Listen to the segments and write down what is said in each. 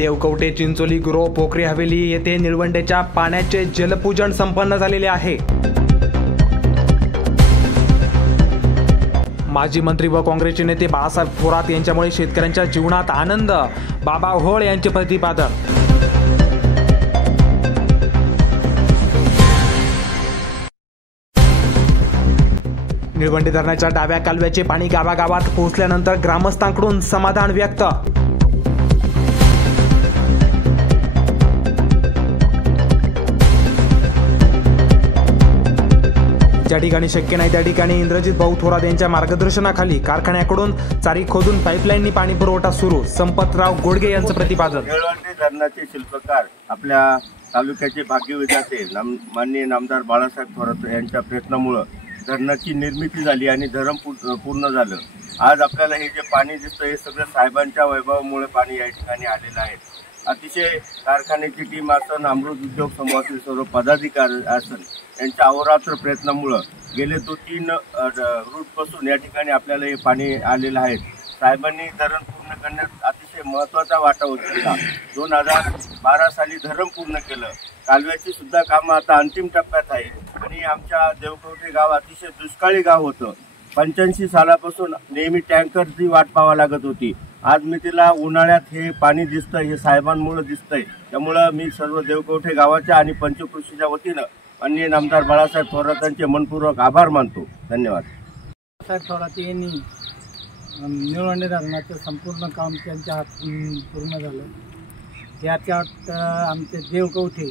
देवकवटे चिंचोली गृह पोखरी हवेली येथे निळवंडेच्या पाण्याचे जलपूजन संपन्न झालेले आहे। माजी मंत्री व काँग्रेसचे नेते बाळासाहेब थोरात यांच्यामुळे शेतकऱ्यांच्या जीवनात आनंद, बाबा होळ यांचे प्रतिपादन। निळवंडे धरणाच्या डाव्या कालव्याचे पाणी गावागावात पोहोचल्यानंतर ग्रामस्थांकडून समाधान व्यक्त। ज्या ठिकाणी शक्य नाही त्या ठिकाणी इंद्रजित भाऊ थोरात यांच्या मार्गदर्शनाखाली कारखान्याकडून चारी खोदून पाईपलाईननी पाणी पुरवठा सुरू। संपतराव गोडगे यांचं प्रतिपादन। निळवंडे धरणाचे शिल्पकार आपल्या तालुक्याचे भाग्य विधाते माननीय नामदार बाळासाहेब थोरात यांच्या प्रयत्नामुळे धरणाची निर्मिती झाली आणि धरण पूर्ण झालं। आज आपल्याला हे जे पाणी दिसतं हे सगळं साहेबांच्या वैभवामुळे पाणी या ठिकाणी आलेलं आहे। अतिशय कारखान्याची टीम असन, अमृत उद्योग समूहातील सर्व पदाधिकारी असन यांच्या अहोरात्र प्रयत्नामुळे गेले 2-3 रूटपासून या ठिकाणी आपल्याला हे पाणी आलेलं आहे। साहेबांनी धरण पूर्ण करण्यात अतिशय महत्त्वाचा वाटा उचलला। 2012 साली धरण पूर्ण केलं। कालव्याची सुद्धा कामं आता अंतिम टप्प्यात आहे आणि आमच्या देवकवटे गाव अतिशय दुष्काळी गाव होतं। 85 सालापासून नेहमी टँकरची वाट पाहावी लागत होती। आज मी तिला उन्हाळ्यात हे पाणी दिसतंय, हे साहेबांमुळे दिसतंय। त्यामुळं मी सर्व देवकवटे गावाच्या आणि पंचकृषीच्या वतीनं माननीय नामदार बाळासाहेब थोरात यांचे मनपूर्वक आभार मानतो। धन्यवाद। बाळासाहेब थोरात यांनी निळवंडे धरणाचं संपूर्ण काम त्यांच्या हातून पूर्ण झालं। त्याच्यात आमचे देवकवठे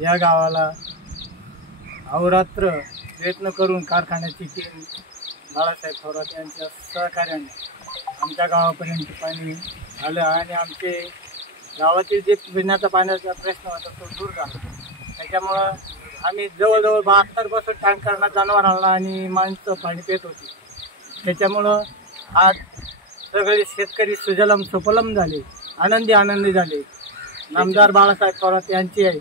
या गावाला अहोरात्र प्रयत्न करून कारखान्याची टीम बाळासाहेब थोरात यांच्या सहकार्याने आमच्या गावापर्यंत पाणी आलं आणि आमचे गावातील जे पिण्याचा पाण्याचा प्रश्न होता तो दूर झाला। त्याच्यामुळं आम्ही जवळजवळ 72 बस टँकरना जनावरांना आणि माणसं पाणी पित होती। त्याच्यामुळं आज सगळे शेतकरी सुजलम सुफलम झाले, आनंदी झाले। नामदार बाळासाहेब थोरात यांचे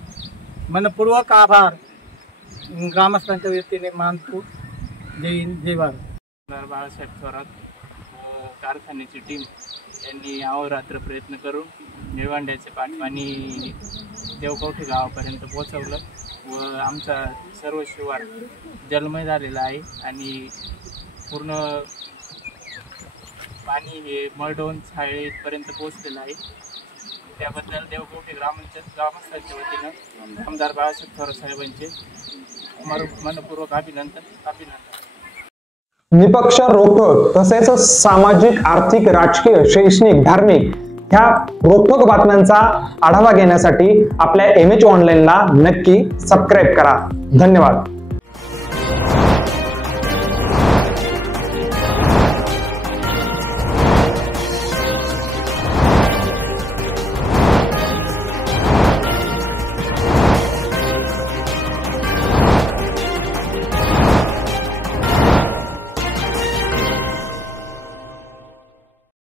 मनपूर्वक आभार ग्रामस्थांच्या वतीने मानतो। जय हिंद, जय भारत। नामदार बाळासाहेब थोरात व कारखान्याची टीम यांनी अहोरात्र प्रयत्न करून निळवंड्याचे पाणी देवकवठे गावापर्यंत पोहोचवलं व आमचा सर्व शिवार जलमय झालेला आहे आणि पूर्ण पाणी हे मळडोन शाळेपर्यंत पोहोचलेलं आहे। त्याबद्दल देवकवटे ग्रामस्थांच्या वतीनं आमदार बाळासाहेब थोरात साहेबांचे मनपूर्वक अभिनंदन। निपक्ष, रोखठोक तसेच सामाजिक, आर्थिक, राजकीय, शैक्षणिक, धार्मिक ह्या रोखठोक बातम्यांचा आढावा घेण्यासाठी आपल्या MH ऑनलाईनला नक्की सबस्क्राईब करा। धन्यवाद।